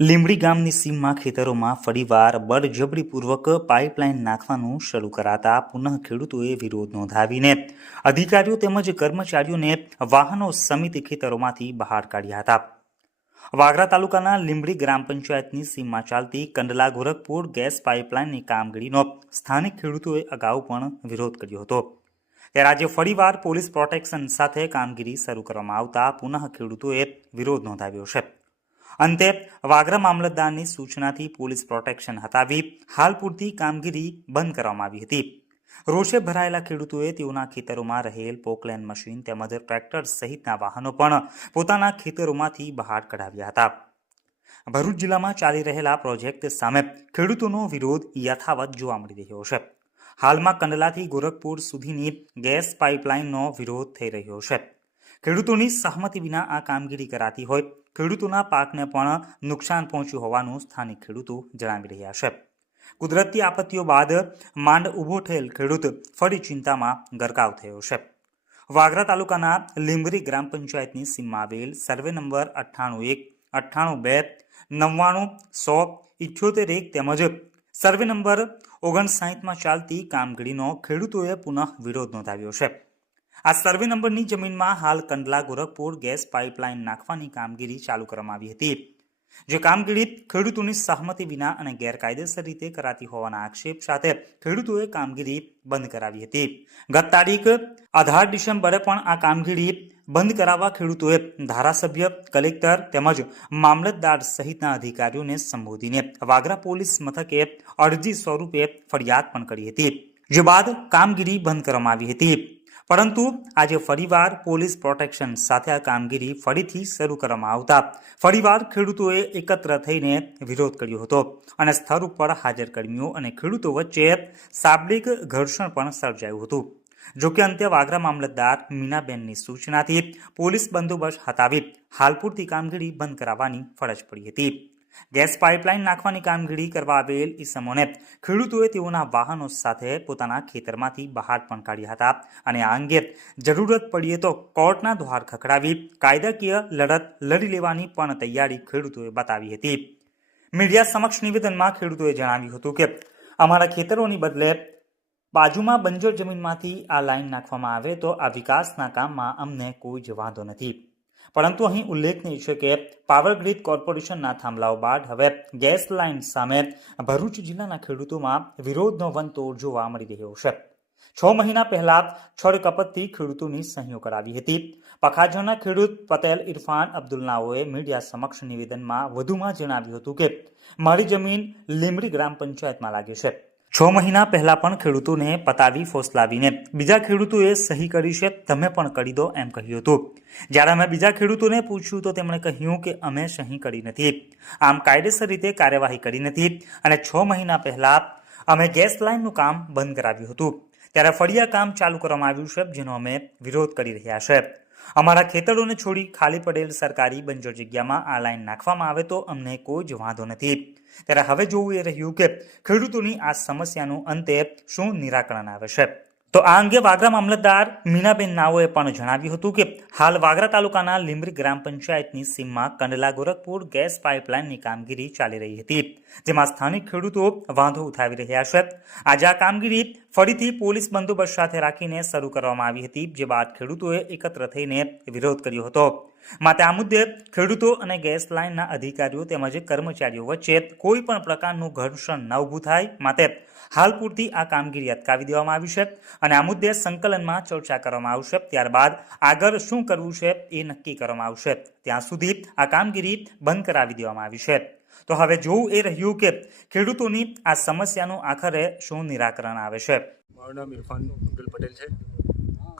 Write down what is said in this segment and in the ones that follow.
લીંબડી ગામની સીમમાં ખેતરોમાં ફરીવાર બળજબરીપૂર્વક પાઇપલાઇન નાખવાનું શરૂ કરાતા પુનઃ ખેડૂતોએ વિરોધ નોંધાવીને અધિકારીઓ તેમજ કર્મચારીઓને વાહનો સમિત ખેતરોમાંથી બહાર કાઢ્યા હતા. વાગરા તાલુકાના લીંબડી ગ્રામ પંચાયતની સીમમાં ચાલતી કંડલા ગોરખપુર ગેસ પાઇપલાઇનની કામગીરીનો સ્થાનિક ખેડૂતોએ અગાઉ પણ વિરોધ કર્યો હતો. ત્યારે આજે ફરીવાર પોલીસ પ્રોટેક્શન સાથે કામગીરી શરૂ કરવામાં આવતા પુનઃ ખેડૂતોએ વિરોધ નોંધાવ્યો છે. અંતે વાગરા મામલતદારની સૂચનાથી પોલીસ પ્રોટેક્શન હટાવી હાલ પૂરતી કામગીરી બંધ કરવામાં આવી હતી. રોષે ભરાયેલા ખેડૂતોએ તેઓના ખેતરોમાં રહેલ પોકલેન મશીન તેમજ ટ્રેક્ટર સહિતના વાહનો પણ પોતાના ખેતરોમાંથી બહાર કઢાવ્યા હતા. ભરૂચ જિલ્લામાં ચાલી રહેલા પ્રોજેક્ટ સામે ખેડૂતોનો વિરોધ યથાવત જોવા મળી રહ્યો છે. હાલમાં કંડલાથી ગોરખપુર સુધીની ગેસ પાઇપલાઇનનો વિરોધ થઈ રહ્યો છે. ખેડૂતોની સહમતિ વિના આ કામગીરી કરાતી હોય ખેડૂતોના પાકને પણ નુકસાન પહોંચ્યું હોવાનું સ્થાનિક ખેડૂતો જણાવી રહ્યા છે. કુદરતી આપત્તિઓ બાદ માંડ ઊભો થયેલ ખેડૂત ફરી ચિંતામાં ગરકાવ થયો છે. વાગરા તાલુકાના લીંબરી ગ્રામ પંચાયતની સીમમાં આવેલ સર્વે નંબર અઠ્ઠાણું એક, અઠ્ઠાણું બે, નવ્વાણું સો, ઇઠ્યોતેર એક તેમજ સર્વે નંબર ઓગણસાઠમાં ચાલતી કામગીરીનો ખેડૂતોએ પુનઃ વિરોધ નોંધાવ્યો છે. આ સર્વે નંબરની જમીનમાં હાલ કંડલા, ગોરખપુર ગેસ પાઇપલાઇન નાખવાની કામગીરી ચાલુ કરવામાં આવી હતી. જે કામગીરી ખેડૂતોની સહમતિ વિના અને ગેરકાયદેસર રીતે કરાતી હોવાના આક્ષેપ સાથે ખેડૂતોએ કામગીરી બંધ કરાવી હતી. ગત તારીખ અઢાર ડિસેમ્બરે પણ આ કામગીરી બંધ કરાવવા ખેડૂતોએ ધારાસભ્ય, કલેક્ટર તેમજ મામલતદાર સહિતના અધિકારીઓને સંબોધીને વાગરા પોલીસ મથકે અરજી સ્વરૂપે ફરિયાદ પણ કરી હતી. જે બાદ કામગીરી બંધ કરવામાં આવી હતી પરંતુ આજે ફરીવાર પોલીસ પ્રોટેક્શન સાથે આ કામગીરી ફરીથી શરૂ કરવામાં આવતા. ફરીવાર ખેડૂતોએ એકત્ર થઈને વિરોધ કર્યો હતો અને સ્થળ ઉપર હાજર કર્મીઓ અને ખેડૂતો વચ્ચે શાબ્દિક ઘર્ષણ પણ સર્જાયું હતું. જોકે અંતે વાગરા મામલતદાર મીનાબેનની સૂચનાથી પોલીસ બંદોબસ્ત હટાવી હાલ પૂરતી કામગીરી બંધ કરાવવાની ફરજ પડી હતી. ગેસ પાઇપલાઇન નાખવાની કામગીરી કરવા આવેલ ઈસમોને ખેડૂતોએ તેઓના વાહનો સાથે પોતાના ખેતરમાંથી બહાર પણ કાઢ્યા હતા. અને આ અંગે જરૂરત પડીએ તો કોર્ટના દ્વાર ખખડાવી કાયદાકીય લડત લડી લેવાની પણ તૈયારી ખેડૂતોએ બતાવી હતી. મીડિયા સમક્ષ નિવેદનમાં ખેડૂતોએ જણાવ્યું હતું કે, અમારા ખેતરોની બદલે બાજુમાં બંજર જમીનમાંથી આ લાઈન નાખવામાં આવે તો આ વિકાસના કામમાં અમને કોઈ જ વાંધો નથી. પરંતુ અહીં ઉલ્લેખનીય છે કે પાવર ગ્રીડ કોર્પોરેશનના થાંભલાઓ બાદ હવે ગેસ લાઇન સામે ભરૂચ જિલ્લાના ખેડૂતોમાં વિરોધનો વંતોડ જોવા મળી રહ્યો છે. છ મહિના પહેલા છડ કપતથી ખેડૂતોની સહીઓ કરાવી હતી. પખાજોના ખેડૂત પટેલ ઇરફાન અબ્દુલ્લાઓએ મીડિયા સમક્ષ નિવેદનમાં વધુમાં જણાવ્યું હતું કે, મારી જમીન લીમડી ગ્રામ પંચાયતમાં લાગે છે. છ મહિના પહેલા પણ ખેડૂતોને પતાવી ફોસલાવીને. બીજા ખેડૂતોએ સહી કરી છે, તમે પણ કરી દો એમ કહ્યું હતું. જ્યારે અમે બીજા ખેડૂતોને પૂછ્યું તો તેમણે કહ્યું કે અમે સહી કરી નથી. આમ કાયદેસર રીતે કાર્યવાહી કરી નથી. અને છ મહિના પહેલા અમે ગેસ લાઇનનું કામ બંધ કરાવ્યું હતું. ત્યારે ફળિયા કામ ચાલુ કરવામાં આવ્યું છે, જેનો અમે વિરોધ કરી રહ્યા છે. અમારા ખેતરોને છોડી ખાલી પડેલ સરકારી બંજર જગ્યામાં આ લાઈન નાખવામાં આવે તો અમને કોઈ જ વાંધો નથી. ત્યારે હવે જોવું એ રહ્યું કે ખેડૂતોની આ સમસ્યાનું અંતે શું નિરાકરણ આવે છે? તો આ અંગે વાગરા મામલતદાર મીનાબેન નાઓએ પણ જણાવ્યું હતું કે હાલ વાગરા તાલુકાના લીંબડી ગ્રામ પંચાયતની સીમમાં કંડલા ગોરખપુર ગેસ પાઇપલાઇનની કામગીરી ચાલી રહી હતી, જેમાં સ્થાનિક ખેડૂતો વાંધો ઉઠાવી રહ્યા છે. આજે આ કામગીરી ફરીથી પોલીસ બંદોબસ્ત સાથે રાખીને શરૂ કરવામાં આવી હતી, જે બાદ ખેડૂતોએ એકત્ર થઈને વિરોધ કર્યો હતો. માટે આ મુદ્દે ખેડૂતો અને ગેસ લાઇનના અધિકારીઓ તેમજ કર્મચારીઓ વચ્ચે કોઈ પણ પ્રકારનું ઘર્ષણ ન ઊભું થાય. માટે હાલ પૂરતી આ કામગીરી અટકાવી દેવામાં આવી છે અને આ મુદ્દે સંકલનમાં ચર્ચા કરવામાં આવશે. ત્યારબાદ આગળ શું કરવું છે એ નક્કી કરવામાં આવશે. ત્યાં સુધી આ કામગીરી બંધ કરાવી દેવામાં આવી છે. તો હવે જોવું એ રહ્યું કે ખેડૂતોની આ સમસ્યાનું આખરે શું નિરાકરણ આવે છે? મારું નામ ઇરફાન અબ્દુલ પટેલ છે.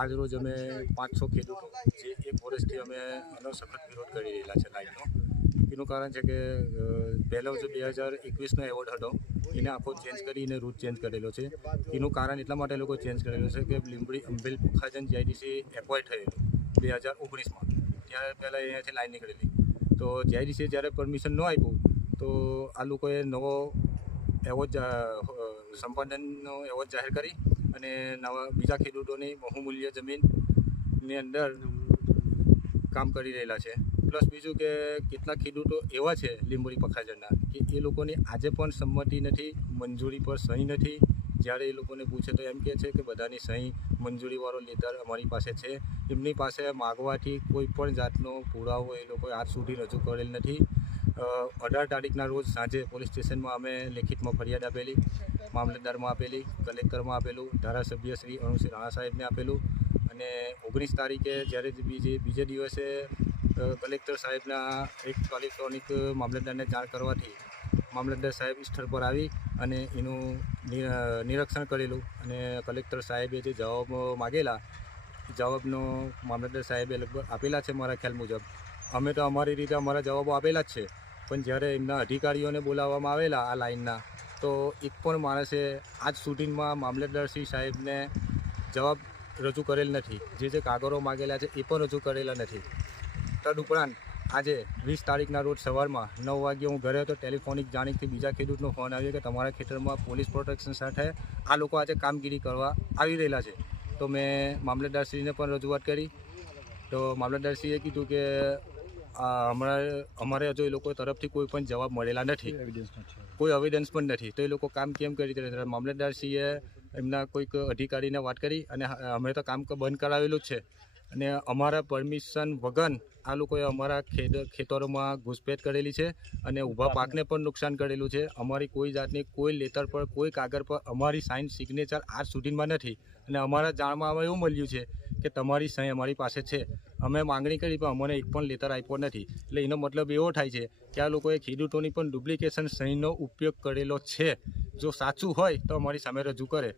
આજ રોજ અમે પાંચસો ખેડૂતો જે એ ફોરેસ્ટથી અમે આનો સખત વિરોધ કરી રહેલા છે લાઈનનો. એનું કારણ છે કે પહેલો જે બે હજાર એકવીસનો એવોર્ડ હતો, એને આખો ચેન્જ કરીને રૂટ ચેન્જ કરેલો છે. એનું કારણ એટલા માટે લોકો ચેન્જ કરેલો છે કે લીંબડી, અંબેલ, પુખાજન જીઆઈડીસી એપોઇન્ટ થયેલું બે હજાર ઓગણીસમાં. ત્યારે પહેલાં અહીંયાથી લાઈન નીકળેલી. તો જીઆઈડીસીએ જ્યારે પરમિશન ન આપ્યું તો આ લોકોએ નવો એવોર્ડ સંપાદનનો એવોર્ડ જાહેર કરી અને નવા બીજા ખેડૂતોની બહુમૂલ્ય જમીનની અંદર કામ કરી રહેલા છે. પ્લસ બીજું કે કેટલાક ખેડૂતો એવા છે લીંબોડી પખાજરના કે એ લોકોની આજે પણ સંમતિ નથી, મંજૂરી પર સહી નથી. જ્યારે એ લોકોને પૂછે તો એમ કહે છે કે બધાની સહી મંજૂરીવાળો લેટર અમારી પાસે છે. એમની પાસે માગવાથી કોઈ પણ જાતનો પુરાવો એ લોકોએ આજ સુધી રજૂ કરેલ નથી. અઢાર તારીખના રોજ સાંજે પોલીસ સ્ટેશનમાં અમે લેખિતમાં ફરિયાદ આપેલી, મામલતદારમાં આપેલી, કલેક્ટરમાં આપેલું, ધારાસભ્ય શ્રી અરુણસિંહ રાણા સાહેબને આપેલું અને ઓગણીસ તારીખે જ્યારે બીજે બીજે દિવસે કલેક્ટર સાહેબના એક ઇલેક્ટ્રોનિક મામલતદારને જાણ કરવાથી મામલતદાર સાહેબ સ્થળ પર આવી અને એનું નિરીક્ષણ કરેલું અને કલેક્ટર સાહેબે જે જવાબ માગેલા જવાબનો મામલતદાર સાહેબે લગભગ આપેલા છે મારા ખ્યાલ મુજબ. અમે તો અમારી રીતે અમારા જવાબો આપેલા જ છે. પણ જ્યારે એમના અધિકારીઓને બોલાવવામાં આવેલા આ લાઇનના, તો એક પણ માણસે આજ સુધીમાં મામલતદારશ્રી સાહેબને જવાબ રજૂ કરેલ નથી. જે જે કાગળો માગેલા છે એ પણ રજૂ કરેલા નથી. તદ ઉપરાંત આજે વીસ તારીખના રોજ સવારમાં નવ વાગ્યે હું ઘરે હતો, ટેલિફોનિક જાણીથી બીજા ખેડૂતનો ફોન આવ્યો કે તમારા ખેતરમાં પોલીસ પ્રોટેક્શન સાથે આ લોકો આજે કામગીરી કરવા આવી રહેલા છે. તો મેં મામલતદારશ્રીને પણ રજૂઆત કરી. તો મામલતદારશ્રીએ કીધું કે આ હમણાં અમારે હજુ એ લોકો તરફથી કોઈ પણ જવાબ મળેલા નથી. કોઈ એવિડન્સ પણ નથી. તો એ લોકો કામ કેમ કરી રહ્યા મામલતદારશ્રીએ એમના કોઈક અધિકારીને વાત કરી અને અમે તો કામ બંધ કરાવેલું જ છે. અને અમારા પરમિશન વગર આ લોકોએ અમારા ખેત ખેતરોમાં ઘૂસપેઠ કરેલી છે અને ઊભા પાકને પણ નુકસાન કરેલું છે. અમારી કોઈ જાતની કોઈ લેતર પર, કોઈ કાગળ પર અમારી સાઇન સિગ્નેચર આજ સુધીમાં નથી અને અમારા જાણમાં અમે એવું મળ્યું છે કે તમારી સહી અમારી પાસે છે. અમે માંગણી કરી પણ અમને એક પણ લેતર આપ્યો નથી. એટલે એનો મતલબ એવો થાય છે કે આ લોકોએ ખેડૂતોની પણ ડુપ્લિકેશન સહીનો ઉપયોગ કરેલો છે. જો સાચું હોય તો અમારી સામે રજૂ કરે.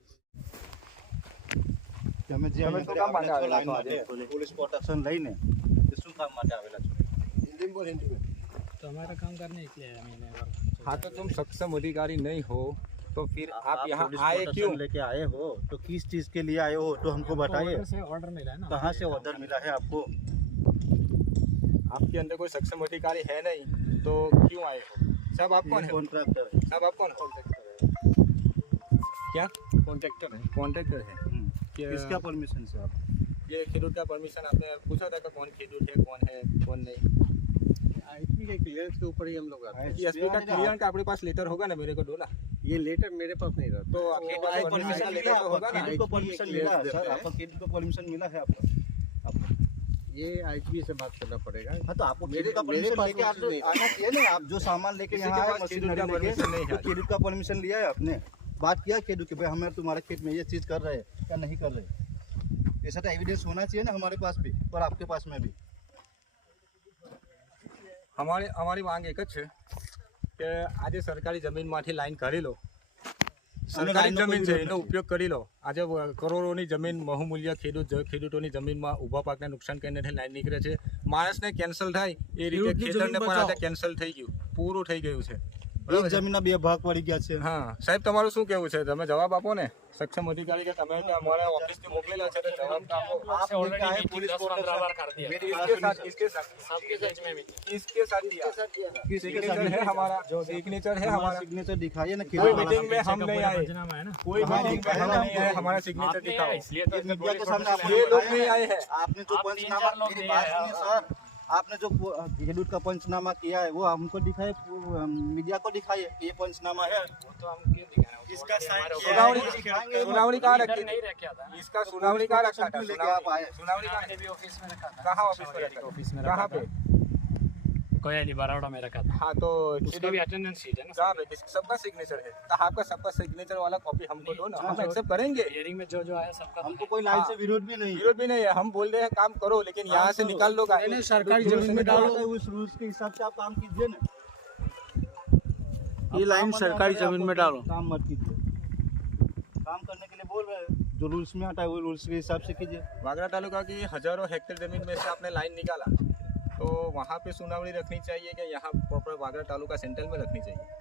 તમે જે તમે શું કામ માટે આવેલા છો આજે? પોલીસ પ્રોટેક્શન લઈને તે શું કામ માટે આવેલા છો तो हमारा काम करने के लिए मैंने हाँ तो तुम सक्षम अधिकारी नहीं हो तो फिर आप यहाँ पुलिस आए प्रोटेक्शन क्यों लेके आए हो तो किस चीज के लिए आए हो तो हमको बताइए ऑर्डर से ऑर्डर मिला है ना कहाँ से ऑर्डर मिला है आपको आपके अंदर कोई सक्षम अधिकारी है नहीं तो क्यों आए हो साहब आप कौन है कॉन्ट्रैक्टर है साहब आप कौन है क्या कॉन्ट्रैक्टर है कॉन्ट्रैक्टर है हम्म। क्या- किसका परमिशन से आप? ये खेडूत का परमिशन आपने पूछा था कि कौन खेडूत है कौन है कौन नहीं? आईपी के क्लियरेंस के ऊपर ही हम लोग आते हैं। ये एसपी का क्लियर आपके पास लेटर होगा ना मेरे को दो ना? ये लेटर मेरे पास नहीं रहता। तो आपके पास परमिशन परमिशन मिला लेटर होगा ना? को परमिशन मिला है। सर आपको खेडूत को परमिशन मिला है आपको? आपको ये आईपी से बात करना पड़ेगा। हाँ तो आपको मेरे- का मेरे परमिशन पास लेके आप परमिशन नहीं है। आना चाहिए ना आप जो सामान लेके यहाँ आए मशीनरी लेके परमिशन नहीं है। तो का परमिशन लिया है आपने? बात किया खेडूत के भाई हमें तुम्हारे खेत में ये चीज कर रहे हैं या नहीं कर रहे ऐसा तो एविडेंस होना चाहिए ना हमारे पास भी और आपके पास में भी અમારી અમારી માંગ એક જ છે કે આજે સરકારી જમીનમાંથી લાઈન કરી લો સરકારી લાઈનનો કોઈ જમીન છે વિરોધ એનો નથી. ઉપયોગ કરી લો આજે વ- કરોડોની જમીન બહુમૂલ્ય ખેડૂત જ- ખેડૂતોની જમીનમાં ઊભા પાકને નુકસાન કરીને લાઈન નીકળે છે માણસને કેન્સલ થાય એ રીતે ખેતરને પણ આજે કેન્સલ થઈ ગયું પૂરું થઈ ગયું છે એક બરાબર છે? જમીનના બે ભાગ પડી ગયા છે હા સાહેબ તમારું શું કેવું છે તમે જવાબ આપો ને સક્ષમ અધિકારી કે તમે કે અમારા ઓફિસથી મોકલેલા છે તો જવાબ તો આપો आप लेके आए पुलिस प्रोटेक्शन कर दिया इसके साथ इसके साथ सबके सच में भी इसके साथ दिया सिग्नेचर है हमारा सिग्नेचर है हमारा सिग्नेचर दिखाइए ना कोई खेत मीटिंग में हम नहीं आए पंचनामा है ना कोई हाँ, मीटिंग में हम नहीं आए हमारा सिग्नेचर आपने दिखाओ इसलिए तो ये मीडिया के सामने आपने ये लोग बताया नहीं है। आए हैं आपने जो आप तीन पंचनामा चार लोग मेरी नहीं बात आए, सुनिए सर आपने जो पु- का पंचनामा किया है वो हमको दिखाए मीडिया को दिखाई है ये पंचनामा है। तो हम क्यों दिखाएँ? इसका तो सुनावनी कहाँ रखी नहीं रखा था इसका सुनावनी कहाँ रखा था? सुनावनी- कहाँ ऑफ़िस में रखा था? कहाँ ऑफ़िस में रखा ऑफ़िस में था। कोयली बराड़ा में रखा था हाँ तो उसका भी अटेंडेंस शीट है ना पे सबका सिग्नेचर है। तो आपका सबका सिग्नेचर वाला कॉपी हमको दो ना। हम एक्सेप्ट करेंगे। हियरिंग में जो जो आया सबका। हमको कोई लाइन से विरोध भी नहीं विरोध भी नहीं है। हम बोल रहे हैं काम करो लेकिन यहाँ से निकाल लो सरकारी ज़मीन में डालो। उस रूल्स के हिसाब से आप काम कीजिए ना। ये लाइन सरकारी ज़मीन में डालो। काम मत कीजिए। काम करने के लिए बोल रहे हैं। जो रूल्स में आता है वो रूल्स के हिसाब से कीजिए। वागरा तालुका की हज़ारों हेक्टेयर ज़मीन में से आपने लाइन निकाला। तो वहाँ पे सुनावनी रखनी चाहिए कि यहाँ प्रॉपर वागरा तालुका सेंट्रल में रखनी चाहिए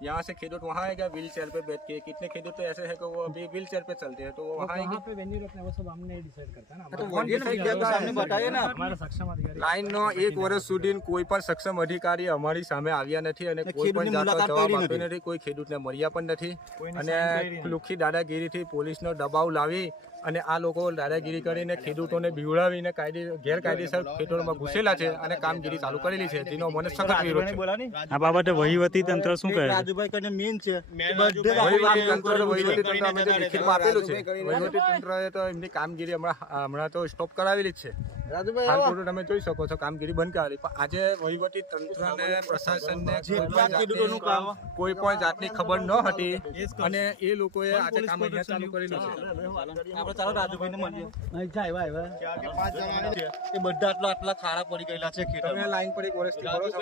यहाँ से खेडूत वहाँ आएगा व्हील चेयर पे बैठ के कितने खेडूत तो ऐसे है कि वो अभी व्हील चेयर पे चलते हैं तो वो वहाँ आएंगे वहाँ पे वेन्यू रखना है, वो सब हमने डिसाइड करता है ना तो हमारा- वो decide किया था, सामने बताया ना हमारा सक्षम अधिकारी લાઈનનો એક વર્ષ સુધી કોઈ પણ સક્ષમ અધિકારી અમારી સામે આવ્યા નથી અને ને કોઈ પણ ખેડૂતની જાતનો મુલાકાત જવાબ કરી આપ્યો નથી. નથી કોઈ ખેડૂતને મળ્યા પણ નથી કોઈને અને sign કરી નથી. લુખી દાદાગીરીથી પોલીસનો દબાવ લાવી અને આ લોકો દાદાગીરી કરીને ખેડૂતોને બીવડાવીને કાયદે ગેરકાયદેસર ખેતરોમાં ઘૂસેલા છે અને કામગીરી ચાલુ કરેલી છે જેનો મને સખત વિરોધ છે આ બાબતે વહીવટી તંત્ર શું કહે છે રાજુભાઈ કરીને મેન છે બધે વહીવટી તંત્ર વહીવટી તંત્ર અમે જે લિખિતમાં આપેલું છે વહીવટીતંત્રએ તો એમની કામગીરી હમણાં હમણાં તો સ્ટોપ કરાવેલી જ છે. રાજુભાઈ તમે જોઈ શકો છો કામગીરી બંધ કરાવેલી. પણ આજે વહીવટી તંત્રને પ્રશાસનને કોઈ પણ ખેડૂતોનું કામ. જાતની- કોઈ પણ જાતની ખબર ન હતી અને એ લોકોએ આજે કામ અહીંયા ચાલુ કરેલું છે. આપણે ચાલો રાજુભાઈને મળીએ. એ બધા આટલા આટલા ખાડા પડી ગયેલા છે તમે ખેતરમાં લાઈન પર એક વર્ષથી બધો છો.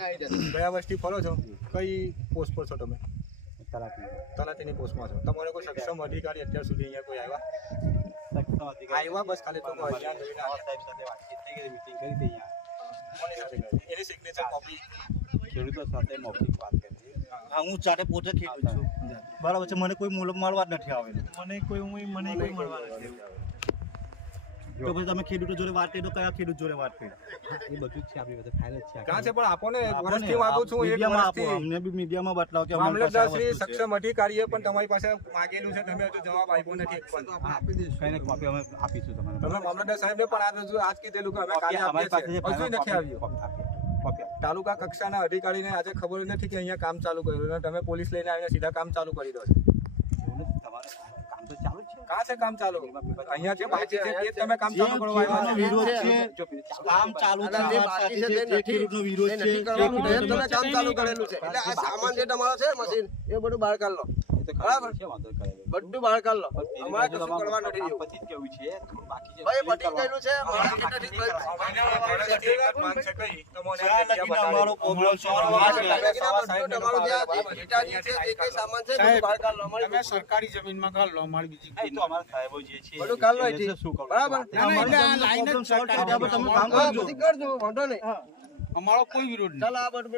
ગયા વર્ષથી ફરો છો? કઈ પોસ્ટ પર છો તમે? તલાટીની પોસ્ટમાં છો. તમારે કોઈ સક્ષમ અધિકારી અત્યાર સુધી અહીંયા કોઈ આવ્યા? આવ્યા બસ ખાલી તો. કોની સાથે કરી? એની સિગ્નેચર કોપી હા, હું ચારે પોતે ખેડૂત છું. બરાબર છે મને કોઈ મૂળ મળવા જ નથી આવેલું. મને કોઈ હું મને કોઈ મળવા તો પછી તમે ખેડૂતો જોડે વાત કરી તો કયા ખેડૂત જોડે વાત કરી ક્યાં છે પણ આપો ને એક વર્ષથી માગું છું એક મીડિયામાં આપો વર્ષથી અમને બી મીડિયામાં બતાવો કે અમારી પાસે મામલતદાર શ્રી સક્ષમ અધિકારીએ પણ તમારી પાસે માગેલું છે તમે હજુ જવાબ આપ્યો નથી. એક પણ. તમે મામલતદાર સાહેબને પણ આ રજૂ આજ કીધેલું કે અમે કાલે આપીએ છીએ. હજુ નથી આવ્યું. તાલુકા કક્ષાના અધિકારીને આજે ખબર નથી કે અહીંયા કામ ચાલુ કર્યું. અને તમે પોલીસ લઈને આવીને સીધા કામ ચાલુ કરી દો છો. કાં છે કામ ચાલુ? અહીંયા જે બાકી છે તે તમે કામ ચાલુ કરવા ખેડૂતનો વિરોધ છે કામ ચાલુ છે છે. વિરોધ છે કામ ચાલુ કરેલું છે. એટલે આ સામાન જે તમારો છે મશીન એ બધું બહાર કાઢ લો. બરાબર? બધું બહાર કાઢ લો. અમારે કશું કરવા નથી. રહ્યું ભાઈ કેવું ગયેલું છે કોઈ- વર્ષથી એક જ માંગ છે અમારો પ્રોબ્લેમ છે. થાય. બધું તમારું જે ડેટાજી છે જે કઈ સામાન છે બધું બહાર કાઢ લો અમારી સરકારી જમીનમાં કાઢ લો અમારી બીજી બધું કાઢ લો અહીંથી. બરાબર? અમારી જમીનનો પ્રોબ્લેમ સોલ્વ થાય ત્યાં તમે કામ કરજો. કરજો વાંધો નહીં. અમારો કોઈ વિરોધ નહીં. ચાલો આ બધું